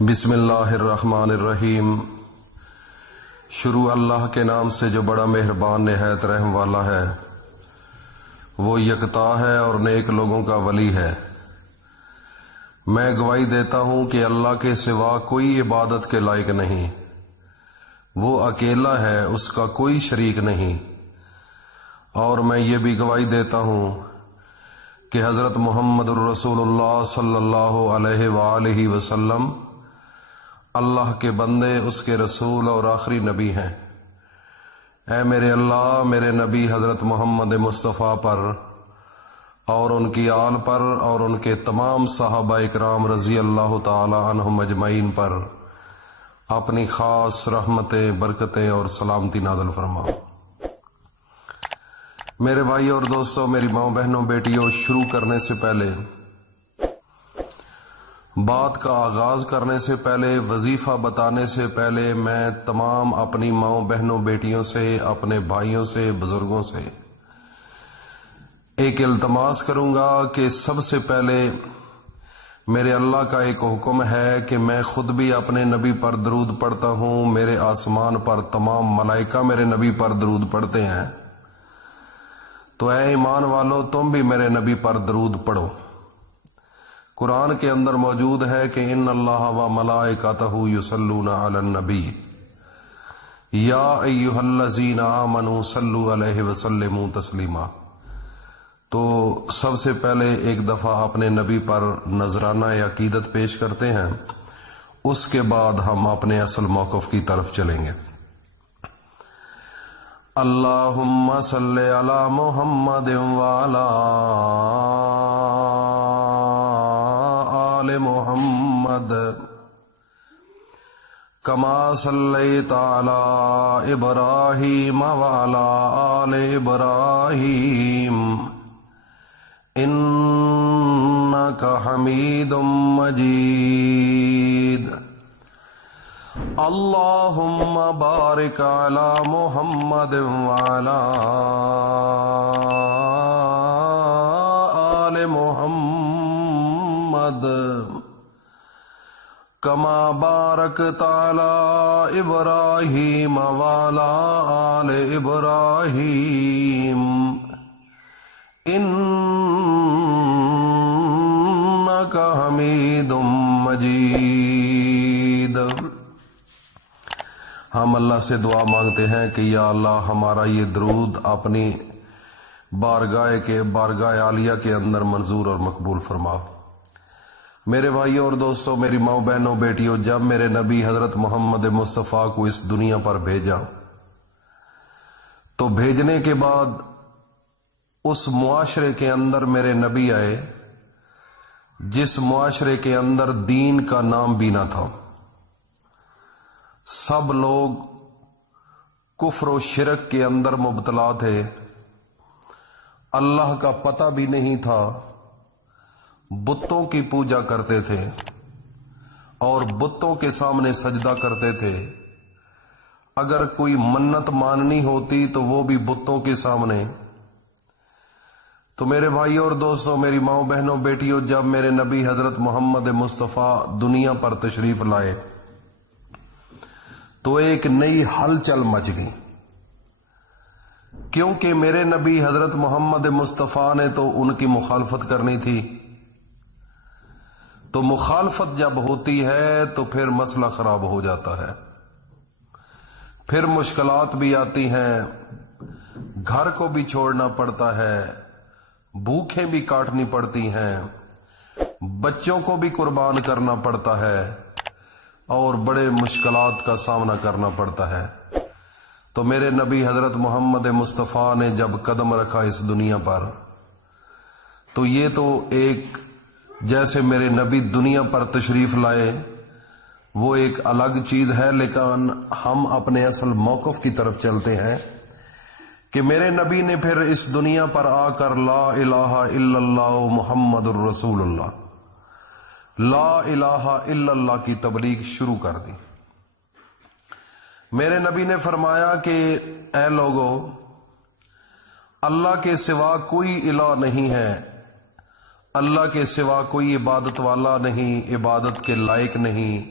بسم اللہ الرحمن الرحیم۔ شروع اللہ کے نام سے جو بڑا مہربان نہایت رحم والا ہے۔ وہ یکتا ہے اور نیک لوگوں کا ولی ہے۔ میں گواہی دیتا ہوں کہ اللہ کے سوا کوئی عبادت کے لائق نہیں، وہ اکیلا ہے، اس کا کوئی شریک نہیں۔ اور میں یہ بھی گواہی دیتا ہوں کہ حضرت محمد الرسول اللہ صلی اللہ علیہ وآلہ وسلم اللہ کے بندے، اس کے رسول اور آخری نبی ہیں۔ اے میرے اللہ، میرے نبی حضرت محمد مصطفیٰ پر اور ان کی آل پر اور ان کے تمام صحابہ اکرام رضی اللہ تعالی عنہم اجمعین پر اپنی خاص رحمتیں، برکتیں اور سلامتی نازل فرما۔ میرے بھائی اور دوستوں، میری ماؤں بہنوں، بیٹیوں، شروع کرنے سے پہلے، بات کا آغاز کرنے سے پہلے، وظیفہ بتانے سے پہلے، میں تمام اپنی ماؤں بہنوں، بیٹیوں سے، اپنے بھائیوں سے، بزرگوں سے ایک التماس کروں گا کہ سب سے پہلے میرے اللہ کا ایک حکم ہے کہ میں خود بھی اپنے نبی پر درود پڑھتا ہوں، میرے آسمان پر تمام ملائکہ میرے نبی پر درود پڑھتے ہیں، تو اے ایمان والو، تم بھی میرے نبی پر درود پڑھو۔ قرآن کے اندر موجود ہے کہ ان اللہ و ملائکتہ یصلون علی النبی یا ایھا الذین آمنوا صلوا علیہ وسلموا تسلیما۔ تو سب سے پہلے ایک دفعہ اپنے نبی پر نذرانہ عقیدت پیش کرتے ہیں، اس کے بعد ہم اپنے اصل موقف کی طرف چلیں گے۔ اللہم صلی علی محمد وعلی آل محمد کما صلیت علی ابراہیم وعلی آل ابراہیم انک حمید مجید۔ اللہم بارک علی محمد وعلی آل محمد کما بارکت علی ابراہیم وعلی آل ابراہیم انک حمید مجید۔ ہم اللہ سے دعا مانگتے ہیں کہ یا اللہ، ہمارا یہ درود اپنی بارگاہ عالیہ کے اندر منظور اور مقبول فرما۔ میرے بھائیوں اور دوستوں، میری ماؤں بہنوں، بیٹیوں، جب میرے نبی حضرت محمد مصطفیٰ کو اس دنیا پر بھیجا تو بھیجنے کے بعد اس معاشرے کے اندر میرے نبی آئے جس معاشرے کے اندر دین کا نام بھی نہ تھا۔ سب لوگ کفر و شرک کے اندر مبتلا تھے، اللہ کا پتہ بھی نہیں تھا، بتوں کی پوجا کرتے تھے اور بتوں کے سامنے سجدہ کرتے تھے۔ اگر کوئی منت ماننی ہوتی تو وہ بھی بتوں کے سامنے۔ تو میرے بھائی اور دوستوں، میری ماؤں بہنوں، بیٹیوں، جب میرے نبی حضرت محمد مصطفیٰ دنیا پر تشریف لائے تو ایک نئی ہلچل مچ گئی، کیونکہ میرے نبی حضرت محمد مصطفیٰ نے تو ان کی مخالفت کرنی تھی۔ تو مخالفت جب ہوتی ہے تو پھر مسئلہ خراب ہو جاتا ہے، پھر مشکلات بھی آتی ہیں، گھر کو بھی چھوڑنا پڑتا ہے، بھوکیں بھی کاٹنی پڑتی ہیں، بچوں کو بھی قربان کرنا پڑتا ہے اور بڑے مشکلات کا سامنا کرنا پڑتا ہے۔ تو میرے نبی حضرت محمد مصطفیٰ نے جب قدم رکھا اس دنیا پر تو یہ تو ایک جیسے میرے نبی دنیا پر تشریف لائے وہ ایک الگ چیز ہے، لیکن ہم اپنے اصل موقف کی طرف چلتے ہیں کہ میرے نبی نے پھر اس دنیا پر آ کر لا الہ الا اللہ محمد الرسول اللہ، لا الہ الا اللہ کی تبلیغ شروع کر دی۔ میرے نبی نے فرمایا کہ اے لوگو، اللہ کے سوا کوئی الہ نہیں ہے، اللہ کے سوا کوئی عبادت والا نہیں، عبادت کے لائق نہیں،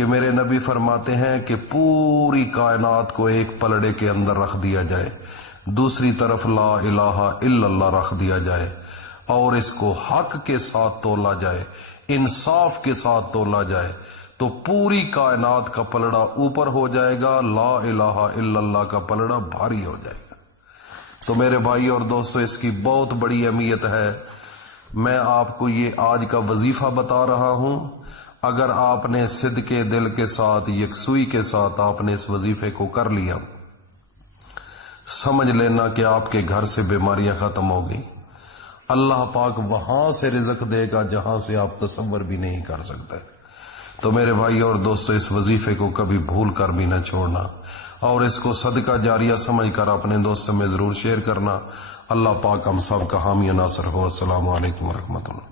کہ میرے نبی فرماتے ہیں کہ پوری کائنات کو ایک پلڑے کے اندر رکھ دیا جائے، دوسری طرف لا الہ الا اللہ رکھ دیا جائے، اور اس کو حق کے ساتھ تولا جائے، انصاف کے ساتھ تولا جائے، تو پوری کائنات کا پلڑا اوپر ہو جائے گا، لا الہ الا اللہ کا پلڑا بھاری ہو جائے گا۔ تو میرے بھائی اور دوستو، اس کی بہت بڑی اہمیت ہے۔ میں آپ کو یہ آج کا وظیفہ بتا رہا ہوں، اگر آپ نے صدقے دل کے ساتھ، یکسوئی کے ساتھ آپ نے اس وظیفے کو کر لیا، سمجھ لینا کہ آپ کے گھر سے بیماریاں ختم ہو گئی۔ اللہ پاک وہاں سے رزق دے گا جہاں سے آپ تصور بھی نہیں کر سکتے۔ تو میرے بھائی اور دوستو، اس وظیفے کو کبھی بھول کر بھی نہ چھوڑنا، اور اس کو صدقہ جاریہ سمجھ کر اپنے دوستوں میں ضرور شیئر کرنا۔ اللہ پاک ہم سب کا حامی و ناصر ہو۔ السلام علیکم ورحمۃ اللہ۔